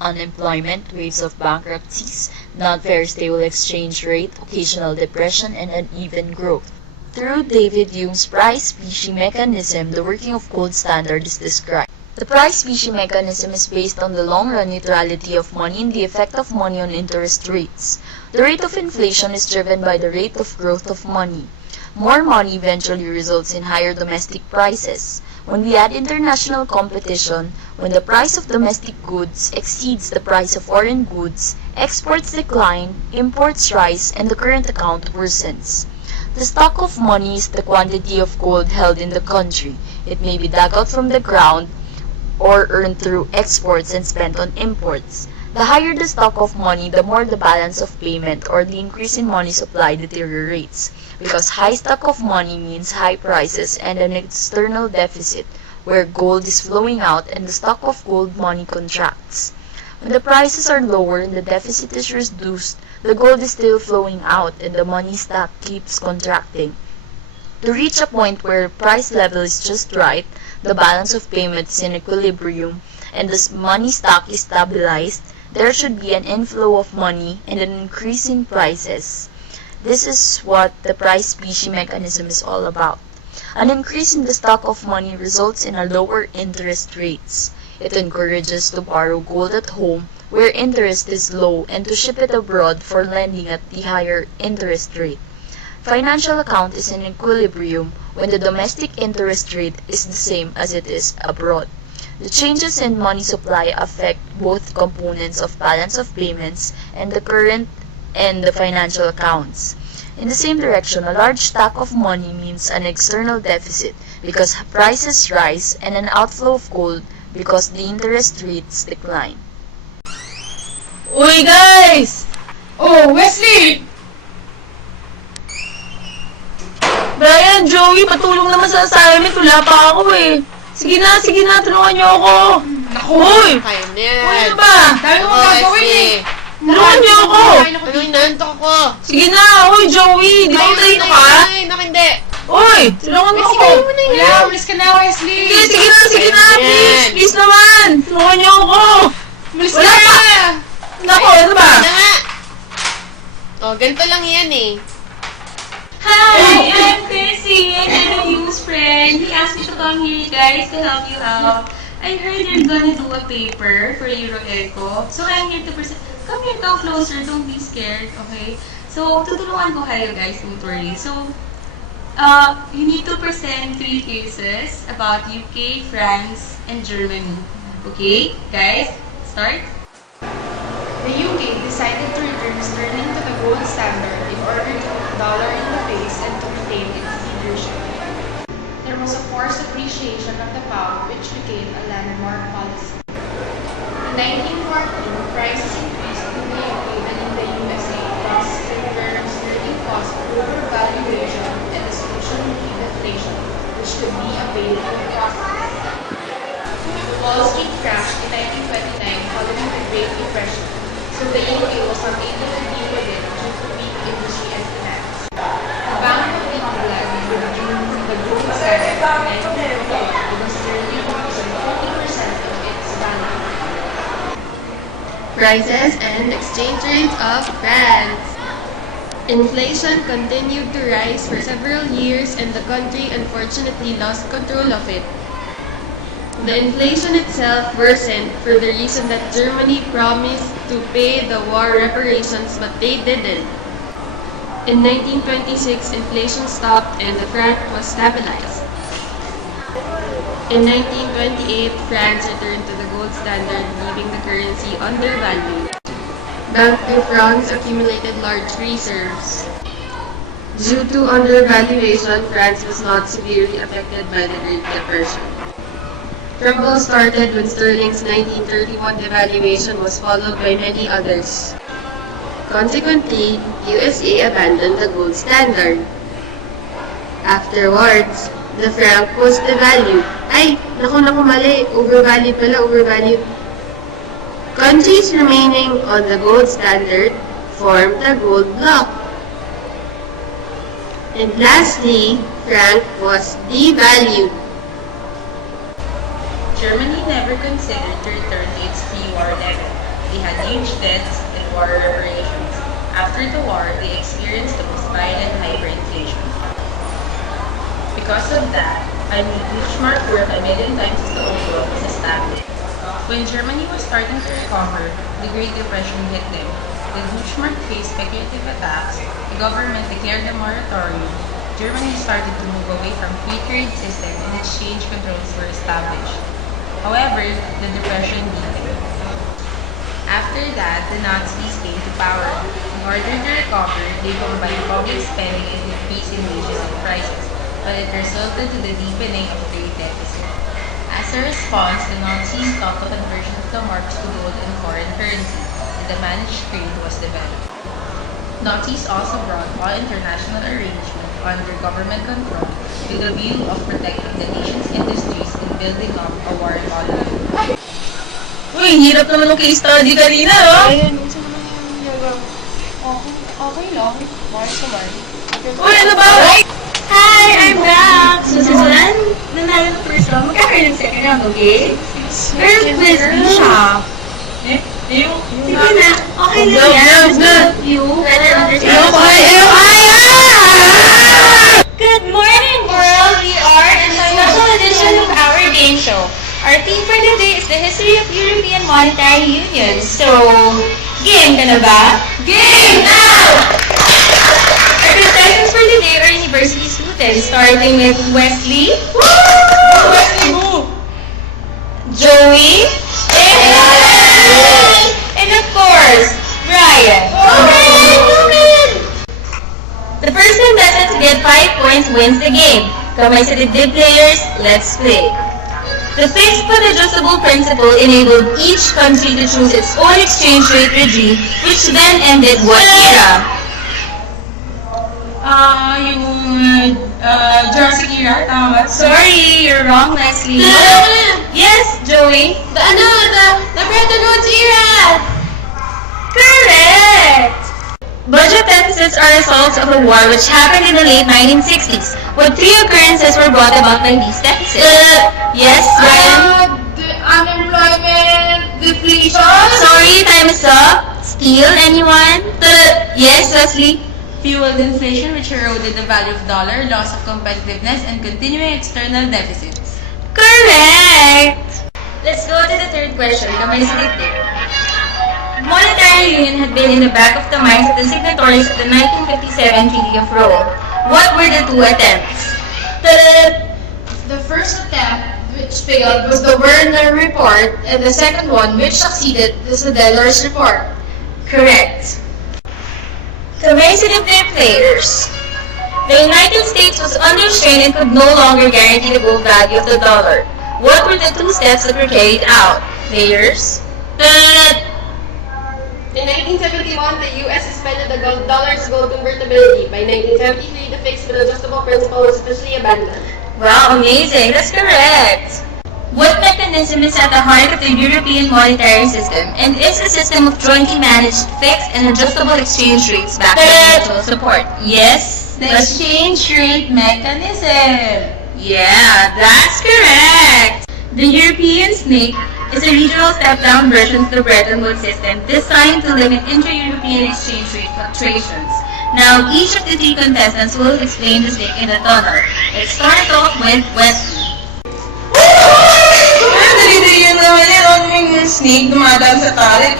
unemployment, waves of bankruptcies, not very stable exchange rate, occasional depression, and uneven growth. Through David Hume's price-specie mechanism, the working of gold standard is described. The price-specie mechanism is based on the long-run neutrality of money and the effect of money on interest rates. The rate of inflation is driven by the rate of growth of money. More money eventually results in higher domestic prices. When we add international competition, when the price of domestic goods exceeds the price of foreign goods, exports decline, imports rise, and the current account worsens. The stock of money is the quantity of gold held in the country. It may be dug out from the ground or earned through exports and spent on imports. The higher the stock of money, the more the balance of payment or the increase in money supply deteriorates, because high stock of money means high prices and an external deficit, where gold is flowing out and the stock of gold money contracts. When the prices are lower and the deficit is reduced, the gold is still flowing out and the money stock keeps contracting. To reach a point where price level is just right, the balance of payment is in equilibrium, and the money stock is stabilized, there should be an inflow of money and an increase in prices. This is what the price-specie mechanism is all about. An increase in the stock of money results in a lower interest rates. It encourages to borrow gold at home where interest is low and to ship it abroad for lending at the higher interest rate. Financial account is in equilibrium when the domestic interest rate is the same as it is abroad. The changes in money supply affect both components of balance of payments and the current and the financial accounts. In the same direction, a large stock of money means an external deficit because prices rise and an outflow of gold because the interest rates decline. Uy guys! Oh, Wesley! Brian, Joey, patulong naman sa assignment. Wala pa ako eh. Sige na, tulungan niyo ako. Naku! Uy! Kayo na yan. Uy, ano ba? Dami mo gagawin eh. Tulungan niyo ako. Ano, inaantok ako. Sige na, uy, Joey. Di ba matalino ka? Ay, hindi. Uy, tulungan mo ako. Sige mo na yan. Wala, umalis ka na, Wesley. Sige na, please. Please naman. Tulungan niyo ako. Umalis Wala ka pa. na. Naku, ano ba? Ano nga? Oh, ganito lang yan eh. Hi, I'm Chrissy, and Hugh's friend. He asked me to come here, guys, to help you out. I heard you're gonna do a paper for EUROECO, so I'm here to present. Come here, come closer, don't be scared, okay? So, tutulungan ko kayo, guys, don't worry. So, you need to present 3 cases about UK, France, and Germany. Okay, guys, start. The UK decided to return sterling to the gold standard in order to put the dollar in the face and to retain its leadership. There was a forced appreciation of the pound, which became a landmark policy. In 1914, prices increased in the UK and in the USA, thus the return of sterling caused overvaluation and the solution became inflation, which could be available profits. Wall Street crashed in 1929 following the Great Depression, so the UK was unable to deal with it due to weak industry and finance. The Bank of England withdrew from the gold standard in 1948 because sterling losing 40% of its value. Prices and exchange rates of France. Inflation continued to rise for several years and the country unfortunately lost control of it. The inflation itself worsened for the reason that Germany promised to pay the war reparations but they didn't. In 1926, inflation stopped and the franc was stabilized. In 1928, France returned to the gold standard, leaving the currency undervalued. Bank de France accumulated large reserves. Due to undervaluation, France was not severely affected by the Great Depression. Trouble started when sterling's 1931 devaluation was followed by many others. Consequently, USA abandoned the gold standard. Afterwards, the franc was devalued. Ay, naku, mali. Overvalued. Countries remaining on the gold standard formed the gold bloc. And lastly, franc was devalued. Germany never considered to return to its pre-war level. they had huge debts and war reparations. After the war, they experienced the most violent hyperinflation. Because of that, a benchmark worth 1,000,000 times as the old world was established. When Germany was starting to recover, the Great Depression hit them. The Deutschmark faced speculative attacks, the government declared a moratorium, Germany started to move away from free trade system and exchange controls were established. However, the depression deepened. After that, the Nazis came to power. In order to recover, they combined public spending and decrease in wages and prices, but it resulted to the deepening of trade deficit. As a response, the Nazis stopped the conversion of the marks to gold and foreign currency, and the managed trade was developed. Nazis also brought all international arrangements under government control with a view of protecting the nation's industries and building up a war economy. Uy, hirap naman ng case study kanina, no? Ayun, minsan naman yung nagawa. Okay lang. Mars naman. Uy, ano ba? Hi, I'm back! So, since wala nanalo ng first round, magkakaroon ng second round, okay? Girl, quiz siya. Sige na. Okay na yan. You better understand. Good morning, world! We are in a special edition of our game show. Our theme for today is the history of European Monetary Union. So, game ka na ba? Game now! Our contestants for today are university students, starting with Wesley. Woo! Joey. And of course, Brian. The first contestant to get 5 points wins the game. Kamay sa dibdib players, let's play. The fixed but adjustable principle enabled each country to choose its own exchange rate regime, which then ended what era? Jurassic era, tama? Sorry, you're wrong, Leslie. Yes, Joey? The Bretton Woods era! Correct! Budget deficits are results of a war which happened in the late 1960s. What 3 occurrences were brought about by these deficits? Yes, Ryan? Unemployment, deflation. Sorry, time is up. Steal, anyone? Yes, Leslie? Fueled inflation, which eroded the value of dollar, loss of competitiveness, and continuing external deficits. Correct! Let's go to the third question. Kamay sa dibdib. Monetary Union had been in the back of the minds of the signatories of the 1957 Treaty of Rome. What were the 2 attempts? The first attempt, which failed, was the Werner Report, and the second one, which succeeded, is the Delors Report. Correct. Kamay sa dibdib players. The United States was under strain and could no longer guarantee the gold value of the dollar. What were the 2 steps that were carried out? Players? In 1971, the U.S. suspended the dollar's gold convertibility. By 1973, the fixed but adjustable principle was officially abandoned. Wow, amazing. That's correct. What mechanism is at the heart of the European monetary system and is a system of jointly managed fixed and adjustable exchange rates backed by mutual support? Yes? The exchange rate mechanism. Yeah, that's correct. The European snake is a regional step-down version of the Bretton Woods system designed to limit inter-European exchange rate fluctuations. Now, each of the 3 contestants will explain the snake in the tunnel. Let's start off with Wesley. Dali-dali yun naman yan. Ano yung snake dumadaan sa tarik